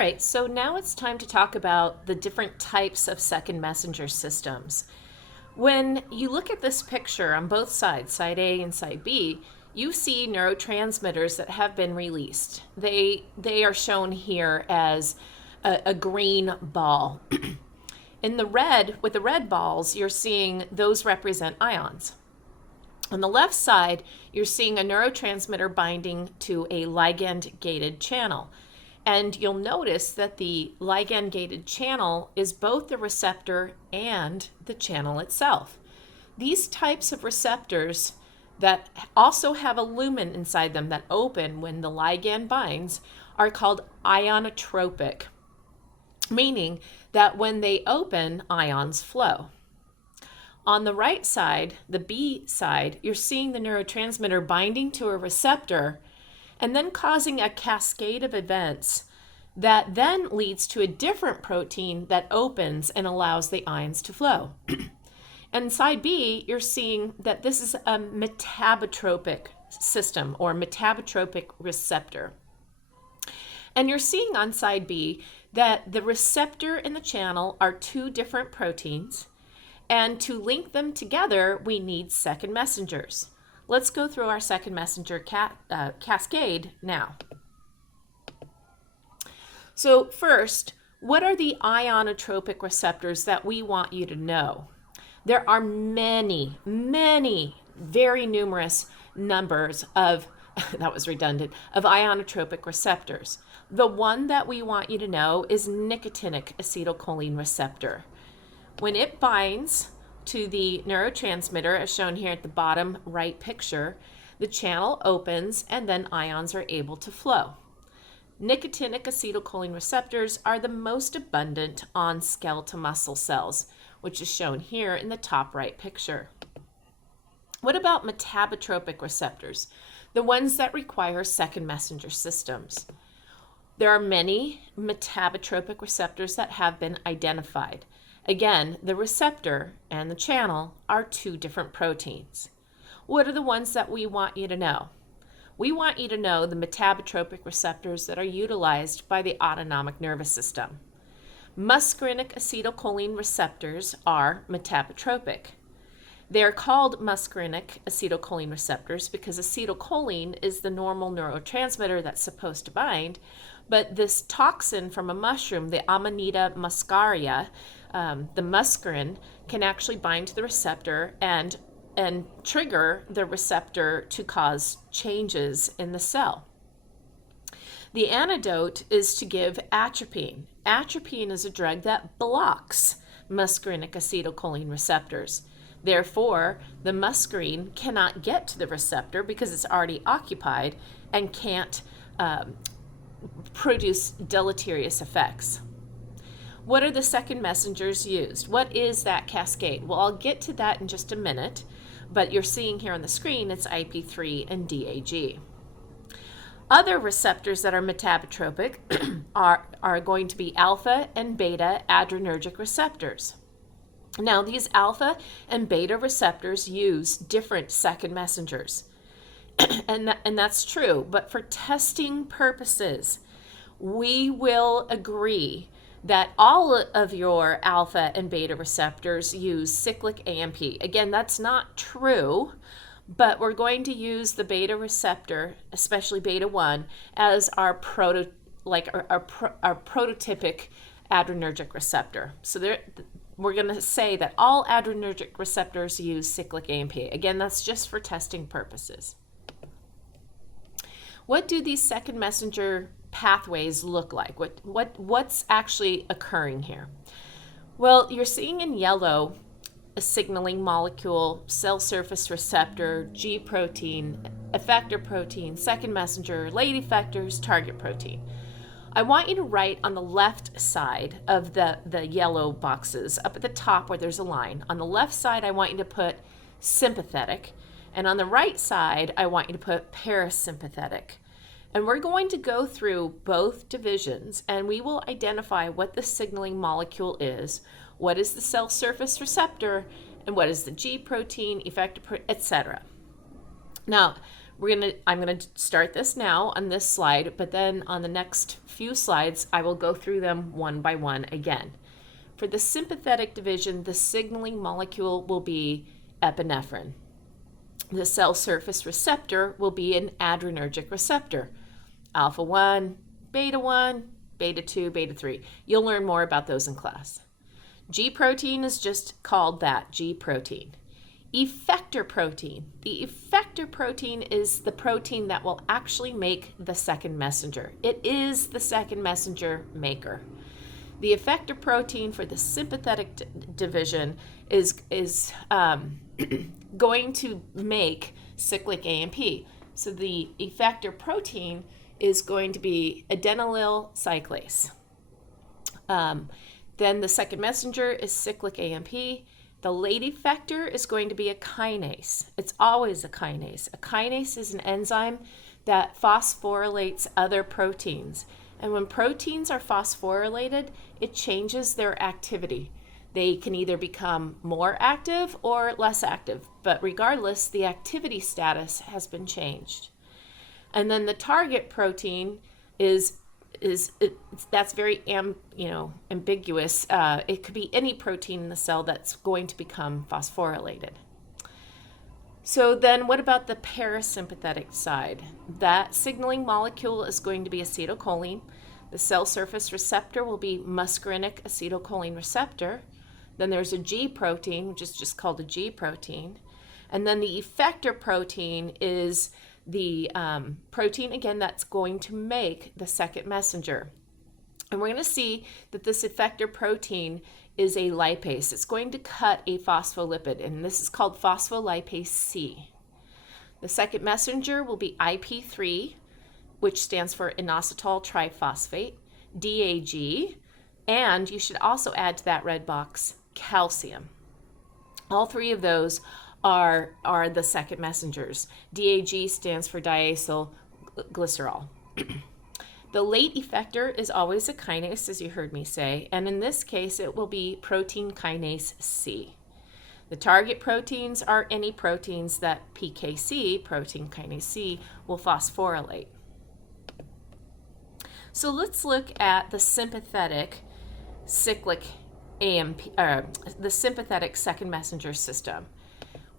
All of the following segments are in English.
right, so now it's time to talk about the different types of second messenger systems. When you look at this picture on both sides, side A and side B, you see neurotransmitters that have been released. They are shown here as a green ball. In the red, with the red balls, you're seeing those represent ions. On the left side, you're seeing a neurotransmitter binding to a ligand-gated channel. And you'll notice that the ligand-gated channel is both the receptor and the channel itself. These types of receptors that also have a lumen inside them that open when the ligand binds are called ionotropic, meaning that when they open, ions flow. On the right side, the B side, you're seeing the neurotransmitter binding to a receptor and then causing a cascade of events that then leads to a different protein that opens and allows the ions to flow. And side B, you're seeing that this is a metabotropic system or metabotropic receptor. And you're seeing on side B that the receptor and the channel are two different proteins, and to link them together, we need second messengers. Let's go through our second messenger cascade now. So first, what are the ionotropic receptors that we want you to know? There are many, very numerous numbers of, that was redundant, of ionotropic receptors. The one that we want you to know is nicotinic acetylcholine receptor. When it binds to the neurotransmitter, as shown here at the bottom right picture, the channel opens and then ions are able to flow. Nicotinic acetylcholine receptors are the most abundant on skeletal muscle cells, which is shown here in the top right picture. What about metabotropic receptors, the ones that require second messenger systems? There are many metabotropic receptors that have been identified. Again, the receptor and the channel are two different proteins. What are the ones that we want you to know? We want you to know the metabotropic receptors that are utilized by the autonomic nervous system. Muscarinic acetylcholine receptors are metabotropic. They are called muscarinic acetylcholine receptors because acetylcholine is the normal neurotransmitter that's supposed to bind, but this toxin from a mushroom, the Amanita muscaria, the muscarine, can actually bind to the receptor and trigger the receptor to cause changes in the cell. The antidote is to give atropine. Atropine is a drug that blocks muscarinic acetylcholine receptors. Therefore, the muscarine cannot get to the receptor because it's already occupied and can't produce deleterious effects. What are the second messengers used? What is that cascade? Well, I'll get to that in just a minute, but you're seeing here on the screen it's IP3 and DAG. Other receptors that are metabotropic are going to be alpha and beta adrenergic receptors. Now, these alpha and beta receptors use different second messengers, and that's true, but for testing purposes, we will agree that all of your alpha and beta receptors use cyclic AMP. Again, that's not true, but we're going to use the beta receptor, especially beta 1, as our prototypic adrenergic receptor. So we're going to say that all adrenergic receptors use cyclic AMP. Again, that's just for testing purposes. What do these second messenger pathways look like? What's actually occurring here? Well, you're seeing in yellow a signaling molecule, cell surface receptor, G protein, effector protein, second messenger, late effectors, target protein. I want you to write on the left side of the yellow boxes, up at the top where there's a line. On the left side, I want you to put sympathetic, and on the right side, I want you to put parasympathetic. And we're going to go through both divisions, and we will identify what the signaling molecule is, what is the cell surface receptor, and what is the G protein, effector protein, etc. Now, I'm gonna start this now on this slide, but then on the next few slides, I will go through them one by one again. For the sympathetic division, the signaling molecule will be epinephrine. The cell surface receptor will be an adrenergic receptor, alpha 1, beta 2, beta 3. You'll learn more about those in class. G protein is just called that, G protein. Effector protein. The effector protein is the protein that will actually make the second messenger. It is the second messenger maker. The effector protein for the sympathetic division is going to make cyclic AMP. So the effector protein is going to be adenylyl cyclase. Then the second messenger is cyclic AMP. The late effector is going to be a kinase. It's always a kinase. A kinase is an enzyme that phosphorylates other proteins. And when proteins are phosphorylated, it changes their activity. They can either become more active or less active, but regardless, the activity status has been changed. And then the target protein that's very ambiguous. It could be any protein in the cell that's going to become phosphorylated. So then what about the parasympathetic side? That signaling molecule is going to be acetylcholine. The cell surface receptor will be muscarinic acetylcholine receptor. Then there's a G protein, which is just called a G protein. And then the effector protein is the protein, again, that's going to make the second messenger. And we're going to see that this effector protein is a lipase. It's going to cut a phospholipid, and this is called phospholipase C. The second messenger will be IP3, which stands for inositol triphosphate, DAG, and you should also add to that red box calcium. All three of those are the second messengers. DAG stands for diacylglycerol. The late effector is always a kinase, as you heard me say, and in this case it will be protein kinase C. The target proteins are any proteins that PKC, protein kinase C, will phosphorylate. So let's look at the sympathetic cyclic AMP, the sympathetic second messenger system.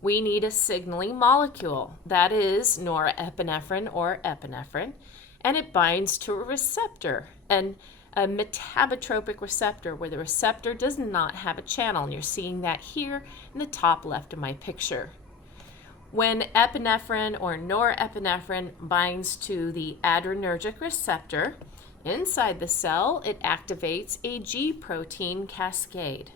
We need a signaling molecule, that is norepinephrine or epinephrine, and it binds to a receptor, and a metabotropic receptor where the receptor does not have a channel, and you're seeing that here in the top left of my picture. When epinephrine or norepinephrine binds to the adrenergic receptor inside the cell, it activates a G protein cascade.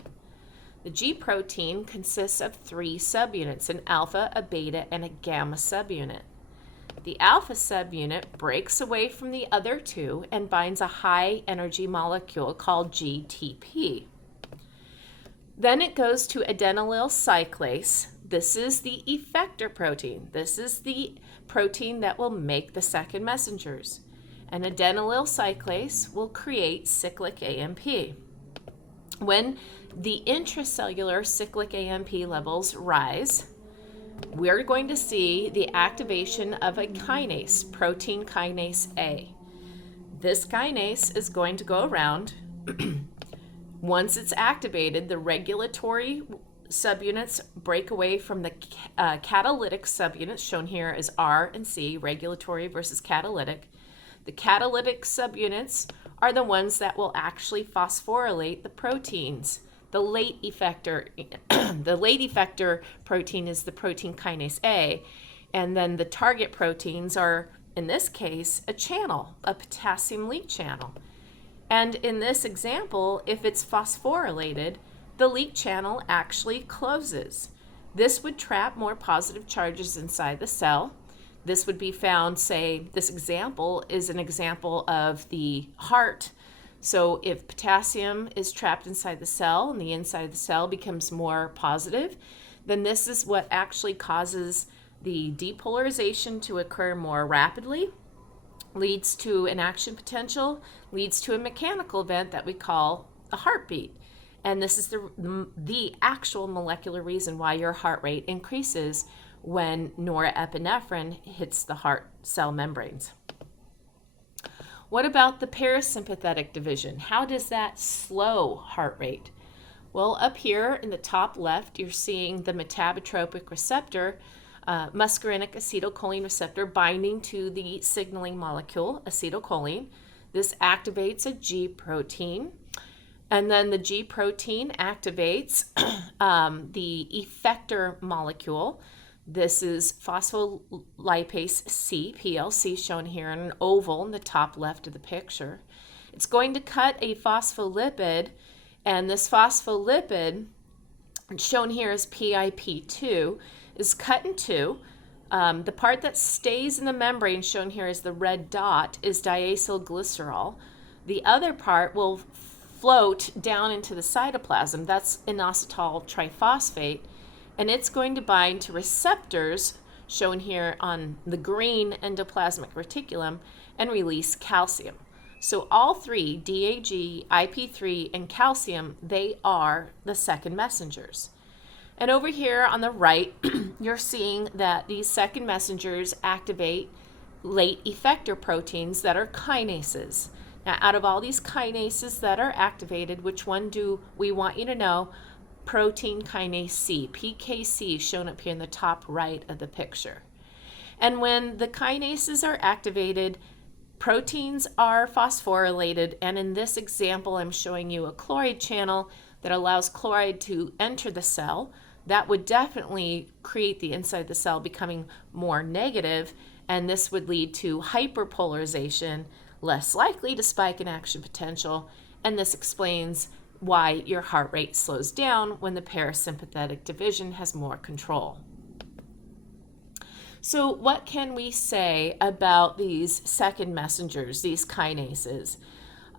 The G protein consists of 3 subunits, an alpha, a beta, and a gamma subunit. The alpha subunit breaks away from the other 2 and binds a high energy molecule called GTP. Then it goes to adenylyl cyclase. This is the effector protein. This is the protein that will make the second messengers. And adenylyl cyclase will create cyclic AMP. When the intracellular cyclic AMP levels rise, we're going to see the activation of a kinase, protein kinase A. This kinase is going to go around. Once it's activated, the regulatory subunits break away from the catalytic subunits, shown here as R and C, regulatory versus catalytic. The catalytic subunits are the ones that will actually phosphorylate the proteins. The late effector, protein is the protein kinase A, and then the target proteins are, in this case, a channel, a potassium leak channel. And in this example, if it's phosphorylated, the leak channel actually closes. This would trap more positive charges inside the cell. This would be found, say, this example is an example of the heart. So if potassium is trapped inside the cell and the inside of the cell becomes more positive, then this is what actually causes the depolarization to occur more rapidly, leads to an action potential, leads to a mechanical event that we call a heartbeat. And this is the actual molecular reason why your heart rate increases when norepinephrine hits the heart cell membranes. What about the parasympathetic division? How does that slow heart rate? Well, up here in the top left, you're seeing the metabotropic receptor, muscarinic acetylcholine receptor binding to the signaling molecule, acetylcholine. This activates a G protein, and then the G protein activates the effector molecule. This is phospholipase C, PLC, shown here in an oval in the top left of the picture. It's going to cut a phospholipid, and this phospholipid, shown here as PIP2, is cut in two. The part that stays in the membrane, shown here as the red dot, is diacylglycerol. The other part will float down into the cytoplasm. That's inositol triphosphate, and it's going to bind to receptors, shown here on the green endoplasmic reticulum, and release calcium. So all three, DAG, IP3, and calcium, they are the second messengers. And over here on the right, you're seeing that these second messengers activate late effector proteins that are kinases. Now, out of all these kinases that are activated, which one do we want you to know? Protein kinase C, PKC, shown up here in the top right of the picture. And when the kinases are activated, proteins are phosphorylated, and in this example, I'm showing you a chloride channel that allows chloride to enter the cell. That would definitely create the inside of the cell becoming more negative, and this would lead to hyperpolarization, less likely to spike in action potential, and this explains why your heart rate slows down when the parasympathetic division has more control. So what can we say about these second messengers, these kinases?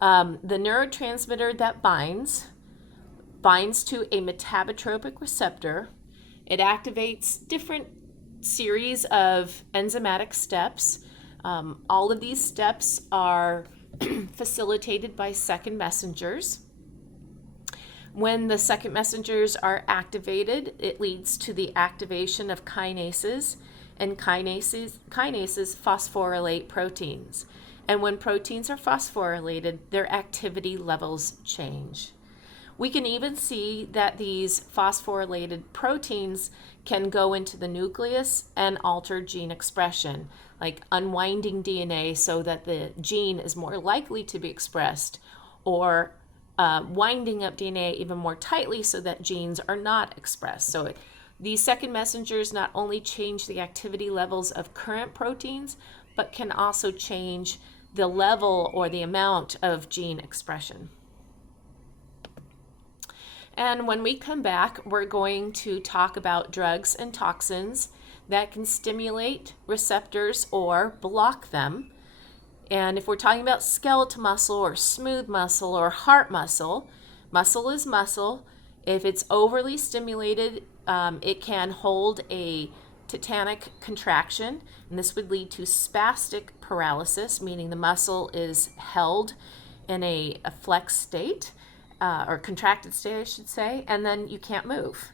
The neurotransmitter that binds to a metabotropic receptor. It activates different series of enzymatic steps. All of these steps are facilitated by second messengers. When the second messengers are activated, it leads to the activation of kinases, and kinases phosphorylate proteins. And when proteins are phosphorylated, their activity levels change. We can even see that these phosphorylated proteins can go into the nucleus and alter gene expression, like unwinding DNA so that the gene is more likely to be expressed, or winding up DNA even more tightly so that genes are not expressed. So these second messengers not only change the activity levels of current proteins, but can also change the level or the amount of gene expression. And when we come back, we're going to talk about drugs and toxins that can stimulate receptors or block them. And if we're talking about skeletal muscle or smooth muscle or heart muscle, muscle is muscle. If it's overly stimulated, it can hold a tetanic contraction, and this would lead to spastic paralysis, meaning the muscle is held in a flexed state, or contracted state, I should say, and then you can't move.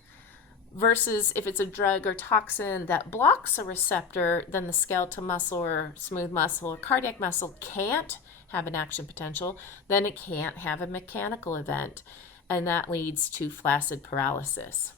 Versus if it's a drug or toxin that blocks a receptor, then the skeletal muscle or smooth muscle or cardiac muscle can't have an action potential, then it can't have a mechanical event, and that leads to flaccid paralysis.